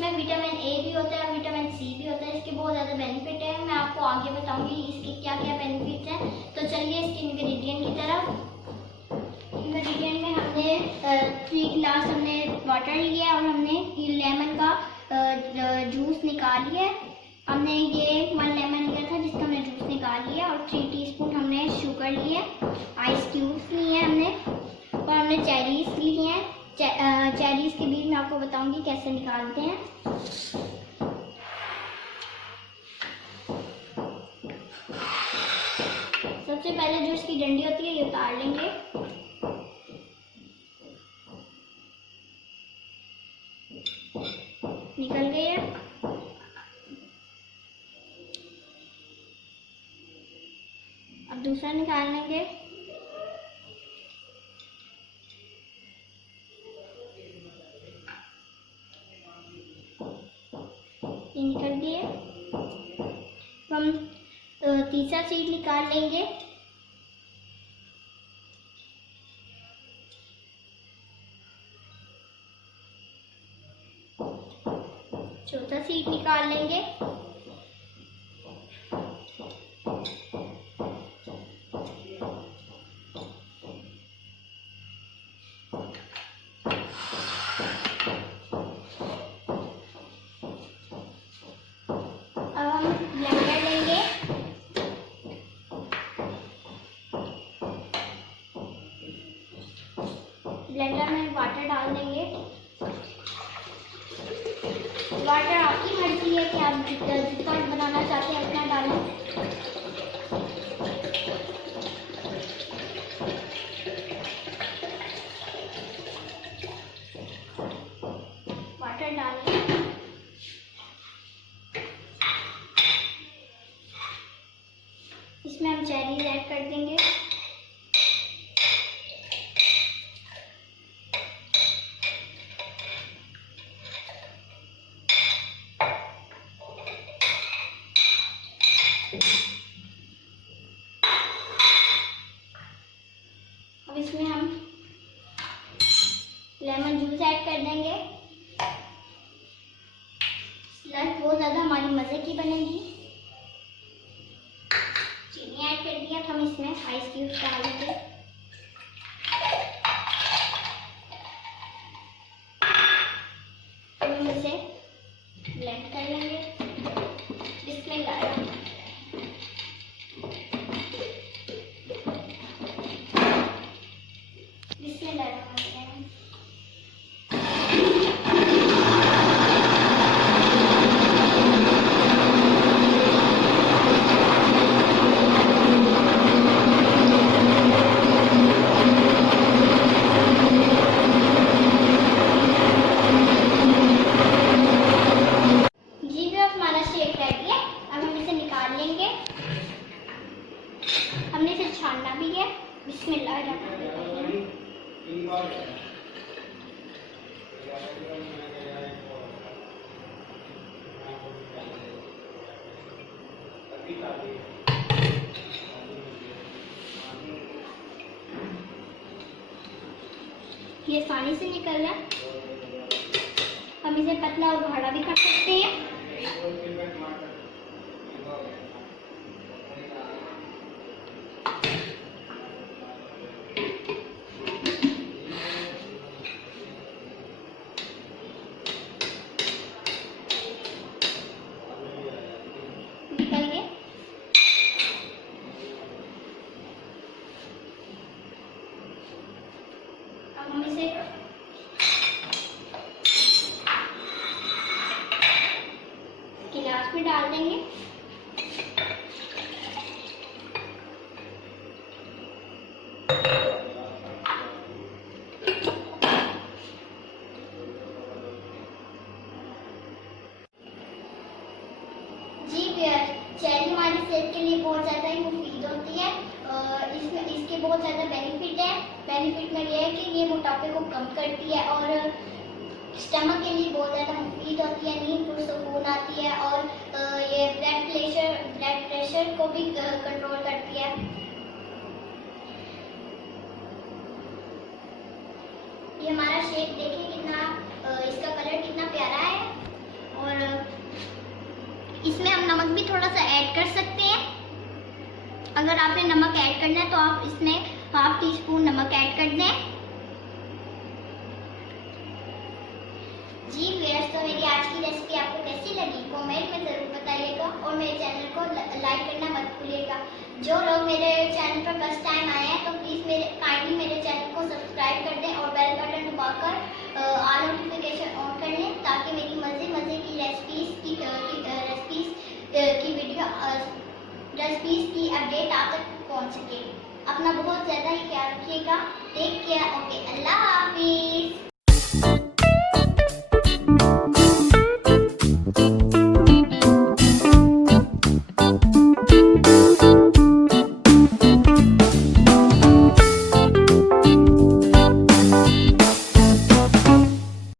इसमें vitamin A भी होता है, विटामिन सी भी होता है। इसके बहुत ज़्यादा बेनिफिट है, मैं आपको आगे बताऊंगी इसके क्या क्या बेनिफिट्स हैं। तो चलिए इसके इंग्रेडिएंट की तरफ। इंग्रेडिएंट में हमने 3 गिलास हमने वाटर लिया और हमने लेमन का जूस निकाल लिया। हमने ये 1 लेमन लिया था जिसका हमने जूस निकाल लिया और 3 टीस्पून हमने शुगर लिए, आइस क्यूब्स लिए हमने और हमने चेरीज लिए हैं। चेरीज के बीज मैं आपको बताऊंगी कैसे निकालते हैं। सबसे पहले जो इसकी डंडी होती है ये उतार लेंगे। निकल गई है। अब दूसरा निकाल लेंगे। ये निकल गई है। हम तीसरा सीड निकाल लेंगे। चौथा सीड निकाल लेंगे। ब्लेंडर में वाटर डाल देंगे। वाटर आपकी मर्जी है कि आप जितना बनाना चाहते हैं उतना डालें। वाटर डालें। इसमें हम चेरीज ऐड कर देंगे। अब इसमें हम लेमन जूस ऐड कर देंगे। स्लश बहुत ज़्यादा हमारी मज़े की बनेगी। चीनी ऐड कर दिया। हम इसमें आइस क्यूब्स डाल देंगे। हम इसे ब्लेंड कर लेंगे। बिस्मिल्लाह। हमने इसे छानना भी है। बिस्मिल्लाहिर्रहमानिर्रहीम। ये पानी से निकल रहा है। हम इसे पतला और गाढ़ा भी कर सकते हैं। हम इसे गिलास में डाल देंगे। जी चेरी हमारी सेहत के लिए बहुत ज़्यादा ही मुफीद होती है। इसमें इसके बहुत ज़्यादा बेनिफिट है। बेनिफिट में ये है कि ये मोटापे को कम करती है और स्टमक के लिए बहुत ज़्यादा मुफीद होती है। नींद पुरसकून आती है और ये ब्लड प्रेशर को भी कंट्रोल करती है। ये हमारा शेक देखिए कितना इसका कलर कितना प्यारा है। भी थोड़ा सा ऐड कर सकते हैं। अगर आपने नमक ऐड करना है तो आप इसमें 1/2 टीस्पून नमक ऐड कर दें। जी व्यूअर्स, तो मेरी आज की रेसिपी आपको कैसी लगी कमेंट में ज़रूर बताइएगा और मेरे चैनल को लाइक करना मत भूलिएगा। जो लोग मेरे चैनल पर फर्स्ट टाइम आए हैं तो प्लीज़ काइंडली मेरे चैनल को सब्सक्राइब कर दें और बेल बटन दबाकर ऑल नोटिफिकेशन ऑन कर लें, ताकि मेरी मज़े की रेसिपीज़ की अपडेट आप तक पहुँच सके। अपना बहुत ज़्यादा ही ख्याल रखिएगा। Take care. ओके, अल्लाह हाफिज़।